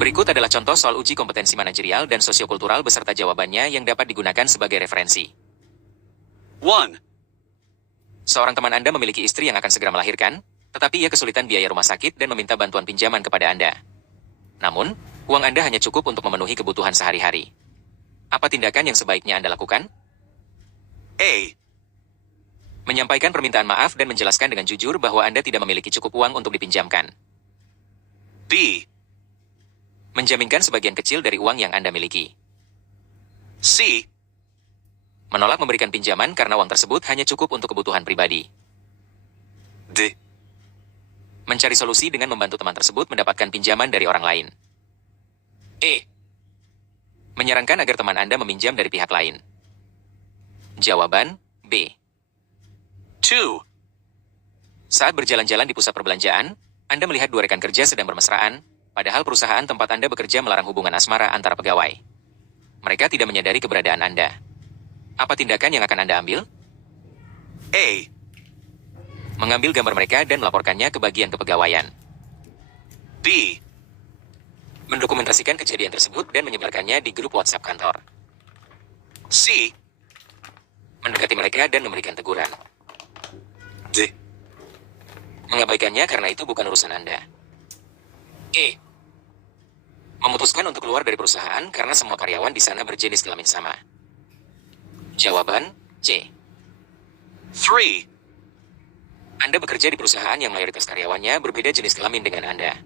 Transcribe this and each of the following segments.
Berikut adalah contoh soal uji kompetensi manajerial dan sosiokultural beserta jawabannya yang dapat digunakan sebagai referensi. 1. Seorang teman Anda memiliki istri yang akan segera melahirkan, tetapi ia kesulitan biaya rumah sakit dan meminta bantuan pinjaman kepada Anda. Namun, uang Anda hanya cukup untuk memenuhi kebutuhan sehari-hari. Apa tindakan yang sebaiknya Anda lakukan? A. Menyampaikan permintaan maaf dan menjelaskan dengan jujur bahwa Anda tidak memiliki cukup uang untuk dipinjamkan. B. Menjaminkan sebagian kecil dari uang yang Anda miliki. C. Menolak memberikan pinjaman karena uang tersebut hanya cukup untuk kebutuhan pribadi. D. Mencari solusi dengan membantu teman tersebut mendapatkan pinjaman dari orang lain. E. Menyarankan agar teman Anda meminjam dari pihak lain. Jawaban B. 2. Saat berjalan-jalan di pusat perbelanjaan, Anda melihat dua rekan kerja sedang bermesraan, padahal perusahaan tempat Anda bekerja melarang hubungan asmara antara pegawai. Mereka tidak menyadari keberadaan Anda. Apa tindakan yang akan Anda ambil? A. Mengambil gambar mereka dan melaporkannya ke bagian kepegawaian. B. Mendokumentasikan kejadian tersebut dan menyebarkannya di grup WhatsApp kantor. C. Mendekati mereka dan memberikan teguran. D. Mengabaikannya karena itu bukan urusan Anda. E. Memutuskan untuk keluar dari perusahaan karena semua karyawan di sana berjenis kelamin sama. Jawaban C. 3. Anda bekerja di perusahaan yang mayoritas karyawannya berbeda jenis kelamin dengan Anda.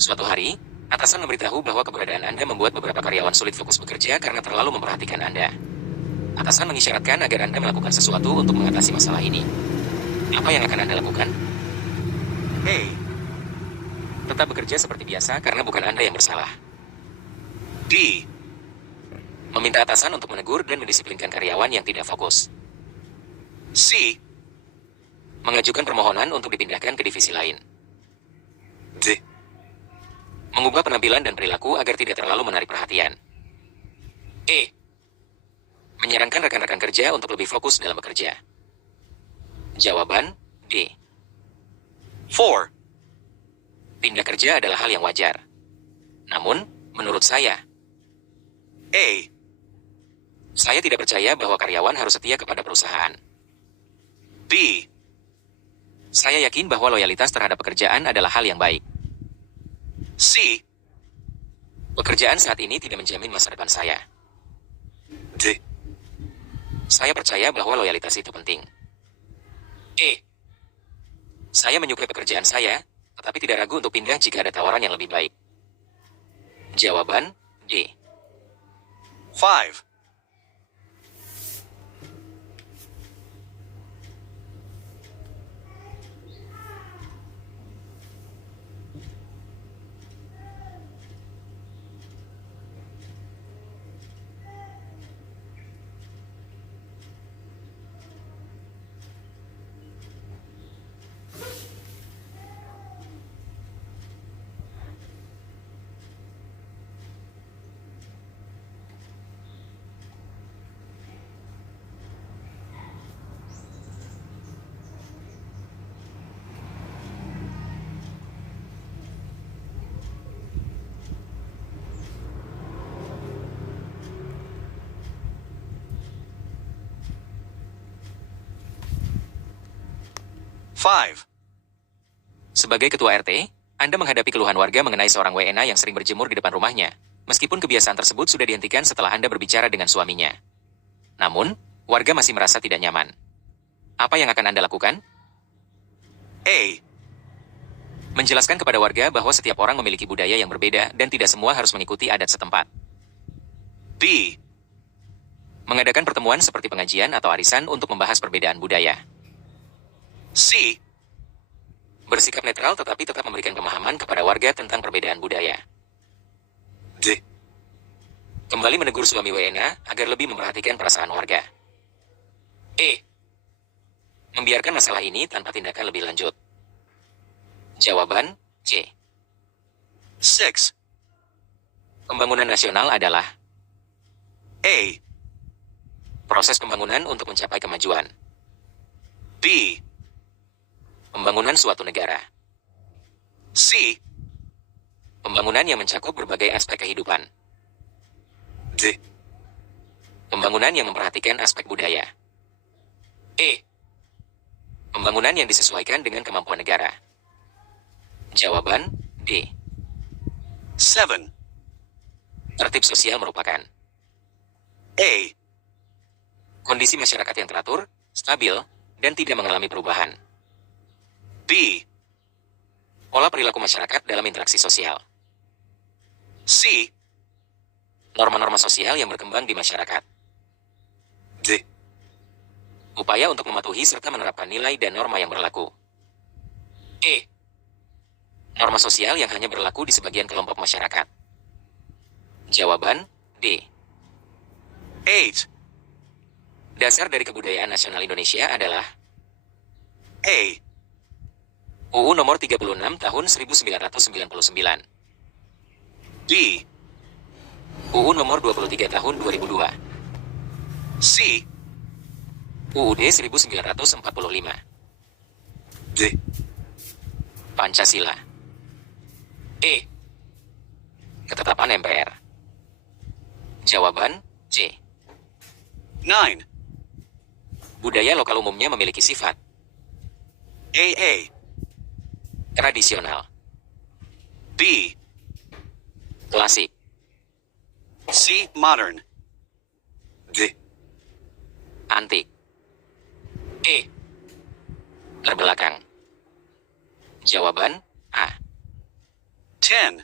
Suatu hari, atasan memberitahu bahwa keberadaan Anda membuat beberapa karyawan sulit fokus bekerja karena terlalu memperhatikan Anda. Atasan mengisyaratkan agar Anda melakukan sesuatu untuk mengatasi masalah ini. Apa yang akan Anda lakukan? A. Tetap bekerja seperti biasa karena bukan Anda yang bersalah. D. Meminta atasan untuk menegur dan mendisiplinkan karyawan yang tidak fokus. C. Mengajukan permohonan untuk dipindahkan ke divisi lain. D. Mengubah penampilan dan perilaku agar tidak terlalu menarik perhatian. E. Menyarankan rekan-rekan kerja untuk lebih fokus dalam bekerja. Jawaban D. 4. Pindah kerja adalah hal yang wajar. Namun, menurut saya tidak percaya bahwa karyawan harus setia kepada perusahaan. B. Saya yakin bahwa loyalitas terhadap pekerjaan adalah hal yang baik. C. Pekerjaan saat ini tidak menjamin masa depan saya. D. Saya percaya bahwa loyalitas itu penting. E. Saya menyukai pekerjaan saya, tetapi tidak ragu untuk pindah jika ada tawaran yang lebih baik. Jawaban D. 5. 5. Sebagai ketua RT, Anda menghadapi keluhan warga mengenai seorang WNA yang sering berjemur di depan rumahnya, meskipun kebiasaan tersebut sudah dihentikan setelah Anda berbicara dengan suaminya. Namun, warga masih merasa tidak nyaman. Apa yang akan Anda lakukan? A. Menjelaskan kepada warga bahwa setiap orang memiliki budaya yang berbeda dan tidak semua harus mengikuti adat setempat. B. Mengadakan pertemuan seperti pengajian atau arisan untuk membahas perbedaan budaya. C. Bersikap netral tetapi tetap memberikan pemahaman kepada warga tentang perbedaan budaya. D. Kembali menegur suami WNA agar lebih memperhatikan perasaan warga. E. Membiarkan masalah ini tanpa tindakan lebih lanjut. Jawaban C. 6. Pembangunan nasional adalah A. proses pembangunan untuk mencapai kemajuan. B. Pembangunan suatu negara. C. Pembangunan yang mencakup berbagai aspek kehidupan. D. Pembangunan yang memperhatikan aspek budaya. E. Pembangunan yang disesuaikan dengan kemampuan negara. Jawaban D. 7. Tertib sosial merupakan A. kondisi masyarakat yang teratur, stabil, dan tidak mengalami perubahan. B. Pola perilaku masyarakat dalam interaksi sosial. C. Norma-norma sosial yang berkembang di masyarakat. D. Upaya untuk mematuhi serta menerapkan nilai dan norma yang berlaku. E. Norma sosial yang hanya berlaku di sebagian kelompok masyarakat. Jawaban D. 8. Dasar dari kebudayaan nasional Indonesia adalah A. UU Nomor 36 Tahun 1999, B. UU Nomor 23 Tahun 2002, C. UUD 1945, D. Pancasila. E. Ketetapan MPR. Jawaban C. 9. Budaya lokal umumnya memiliki sifat A. tradisional, B. klasik, C. Modern. D. antik. E. Terbelakang. Jawaban A. 10.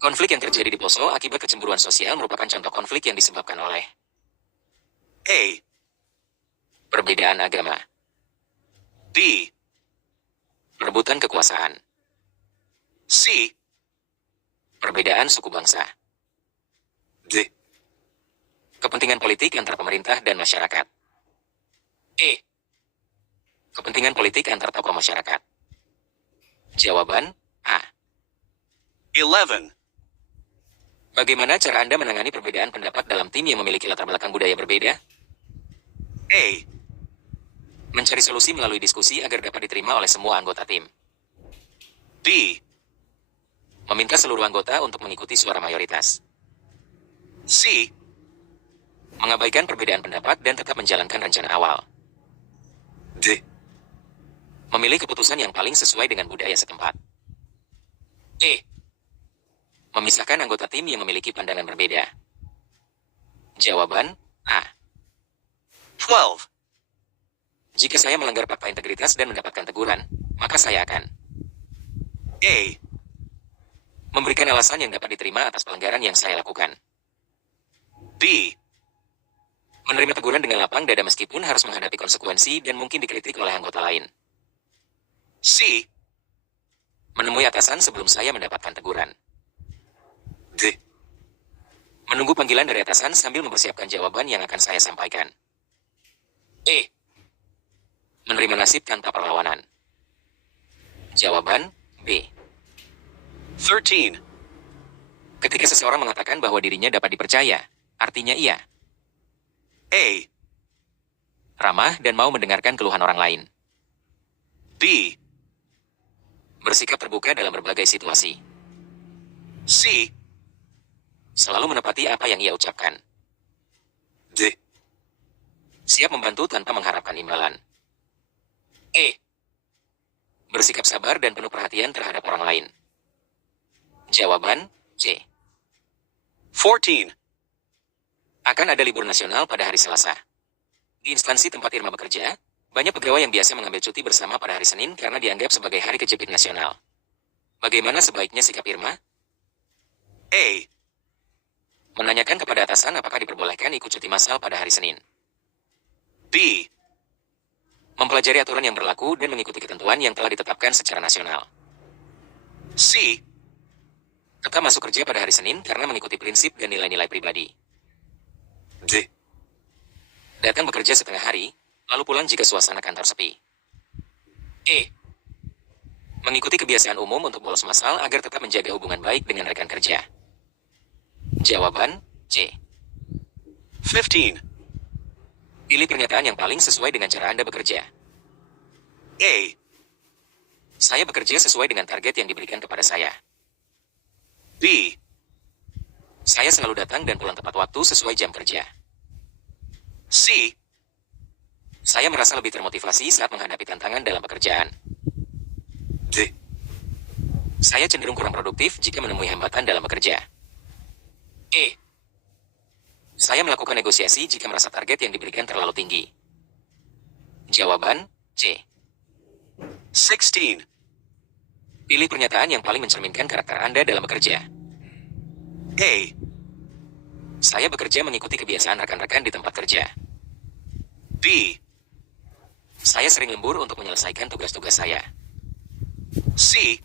Konflik yang terjadi di Poso akibat kecemburuan sosial merupakan contoh konflik yang disebabkan oleh A. perbedaan agama, B. perebutan kekuasaan, C. perbedaan suku bangsa, D. kepentingan politik antar pemerintah dan masyarakat. E. Kepentingan politik antar tokoh masyarakat. Jawaban A. 11. Bagaimana cara Anda menangani perbedaan pendapat dalam tim yang memiliki latar belakang budaya berbeda? A. Mencari solusi melalui diskusi agar dapat diterima oleh semua anggota tim. B. Meminta seluruh anggota untuk mengikuti suara mayoritas. C. Mengabaikan perbedaan pendapat dan tetap menjalankan rencana awal. D. Memilih keputusan yang paling sesuai dengan budaya setempat. E. Memisahkan anggota tim yang memiliki pandangan berbeda. Jawaban A. 12. Jika saya melanggar fakta integritas dan mendapatkan teguran, maka saya akan A. memberikan alasan yang dapat diterima atas pelanggaran yang saya lakukan. B. Menerima teguran dengan lapang dada meskipun harus menghadapi konsekuensi dan mungkin dikritik oleh anggota lain. C. Menemui atasan sebelum saya mendapatkan teguran. D. Menunggu panggilan dari atasan sambil mempersiapkan jawaban yang akan saya sampaikan. E. Menerima nasib tanpa perlawanan. Jawaban B. 13. Ketika seseorang mengatakan bahwa dirinya dapat dipercaya, artinya ia A. ramah dan mau mendengarkan keluhan orang lain. B. Bersikap terbuka dalam berbagai situasi. C. Selalu menepati apa yang ia ucapkan. D. Siap membantu tanpa mengharapkan imbalan. E. Bersikap sabar dan penuh perhatian terhadap orang lain. Jawaban C. 14. Akan ada libur nasional pada hari Selasa. Di instansi tempat Irma bekerja, banyak pegawai yang biasa mengambil cuti bersama pada hari Senin karena dianggap sebagai hari kejepit nasional. Bagaimana sebaiknya sikap Irma? A. Menanyakan kepada atasan apakah diperbolehkan ikut cuti massal pada hari Senin. B. Mempelajari aturan yang berlaku dan mengikuti ketentuan yang telah ditetapkan secara nasional. C. Tetap masuk kerja pada hari Senin karena mengikuti prinsip dan nilai-nilai pribadi. D. Datang bekerja setengah hari, lalu pulang jika suasana kantor sepi. E. Mengikuti kebiasaan umum untuk bolos massal agar tetap menjaga hubungan baik dengan rekan kerja. Jawaban C. 15. Pilih pernyataan yang paling sesuai dengan cara Anda bekerja. A. Saya bekerja sesuai dengan target yang diberikan kepada saya. B, Saya selalu datang dan pulang tepat waktu sesuai jam kerja. C, Saya merasa lebih termotivasi saat menghadapi tantangan dalam pekerjaan. D, Saya cenderung kurang produktif jika menemui hambatan dalam bekerja. E. Saya melakukan negosiasi jika merasa target yang diberikan terlalu tinggi. Jawaban C. 16, Pilih pernyataan yang paling mencerminkan karakter Anda dalam bekerja. A, Saya bekerja mengikuti kebiasaan rekan-rekan di tempat kerja. B, Saya sering lembur untuk menyelesaikan tugas-tugas saya. C,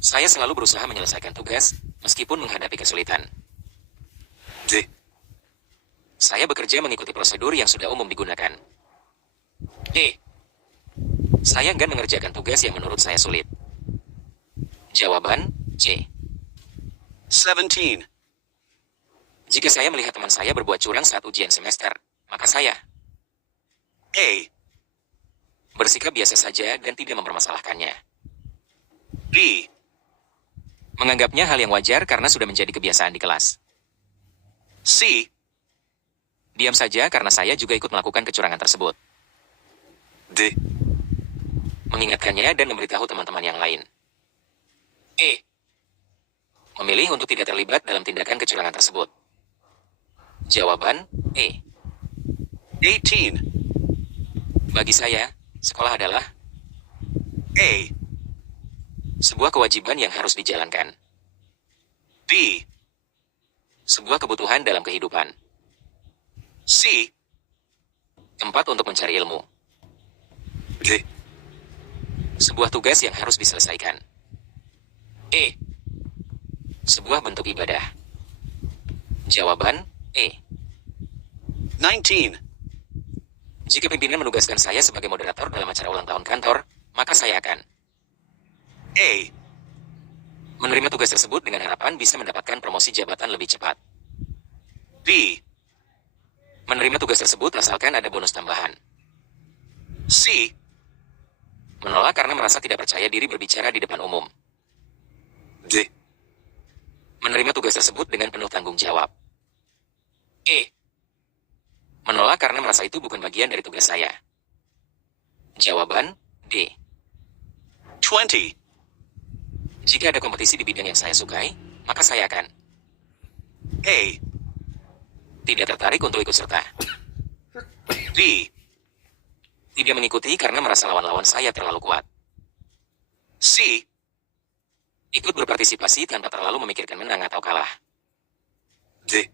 Saya selalu berusaha menyelesaikan tugas, meskipun menghadapi kesulitan. D, Saya bekerja mengikuti prosedur yang sudah umum digunakan. E. Saya enggan mengerjakan tugas yang menurut saya sulit. Jawaban C. 17, Jika saya melihat teman saya berbuat curang saat ujian semester, maka saya A, bersikap biasa saja dan tidak mempermasalahkannya. B, Menganggapnya hal yang wajar karena sudah menjadi kebiasaan di kelas. C, Diam saja karena saya juga ikut melakukan kecurangan tersebut. D, Mengingatkannya dan memberitahu teman-teman yang lain. E. Memilih untuk tidak terlibat dalam tindakan kecurangan tersebut. Jawaban E. 18, Bagi saya, sekolah adalah A, sebuah kewajiban yang harus dijalankan. B, Sebuah kebutuhan dalam kehidupan. C, Tempat untuk mencari ilmu. D, Sebuah tugas yang harus diselesaikan. E. Sebuah bentuk ibadah. Jawaban E. 19, Jika pimpinan menugaskan saya sebagai moderator dalam acara ulang tahun kantor, maka saya akan A, menerima tugas tersebut dengan harapan bisa mendapatkan promosi jabatan lebih cepat. B, Menerima tugas tersebut asalkan ada bonus tambahan. C, Menolak karena merasa tidak percaya diri berbicara di depan umum. D, Menerima tugas tersebut dengan penuh tanggung jawab. E. Menolak karena merasa itu bukan bagian dari tugas saya. Jawaban D. 20, Jika ada kompetisi di bidang yang saya sukai, maka saya akan A, tidak tertarik untuk ikut serta. B, Tidak mengikuti karena merasa lawan-lawan saya terlalu kuat. C, Ikut berpartisipasi tanpa terlalu memikirkan menang atau kalah. D,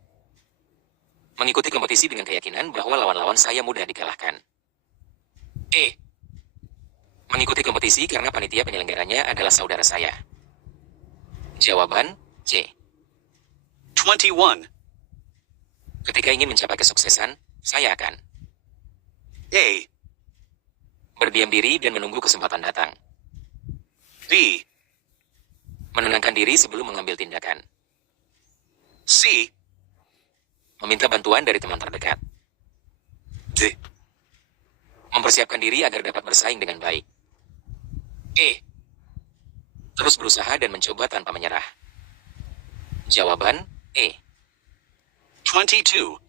Mengikuti kompetisi dengan keyakinan bahwa lawan-lawan saya mudah dikalahkan. E. Mengikuti kompetisi karena panitia penyelenggaranya adalah saudara saya. Jawaban C. 21, Ketika ingin mencapai kesuksesan, saya akan A, berdiam diri dan menunggu kesempatan datang. B, Menenangkan diri sebelum mengambil tindakan. C, Meminta bantuan dari teman terdekat. D, Mempersiapkan diri agar dapat bersaing dengan baik. E. Terus berusaha dan mencoba tanpa menyerah. Jawaban E. 22,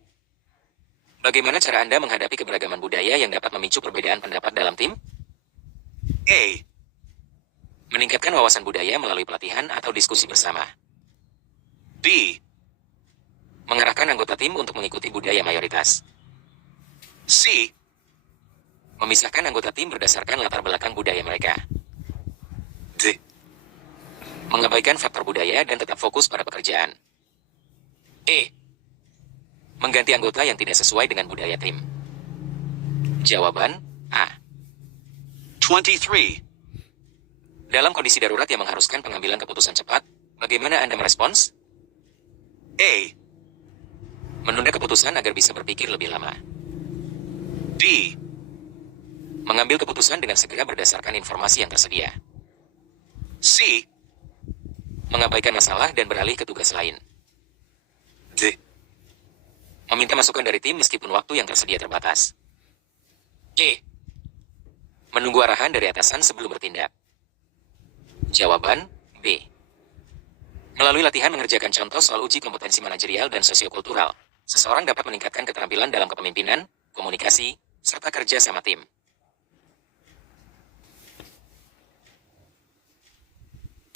Bagaimana cara Anda menghadapi keberagaman budaya yang dapat memicu perbedaan pendapat dalam tim? A, Meningkatkan wawasan budaya melalui pelatihan atau diskusi bersama. B, Mengarahkan anggota tim untuk mengikuti budaya mayoritas. C, Memisahkan anggota tim berdasarkan latar belakang budaya mereka. D, Mengabaikan faktor budaya dan tetap fokus pada pekerjaan. E. Mengganti anggota yang tidak sesuai dengan budaya tim. Jawaban A. 23, Dalam kondisi darurat yang mengharuskan pengambilan keputusan cepat, bagaimana Anda merespons? A, Menunda keputusan agar bisa berpikir lebih lama. B, Mengambil keputusan dengan segera berdasarkan informasi yang tersedia. C, Mengabaikan masalah dan beralih ke tugas lain. D, Meminta masukan dari tim meskipun waktu yang tersedia terbatas. E. Menunggu arahan dari atasan sebelum bertindak. Jawaban B. Melalui latihan mengerjakan contoh soal uji kompetensi manajerial dan sosiokultural, seseorang dapat meningkatkan keterampilan dalam kepemimpinan, komunikasi, serta kerja sama tim.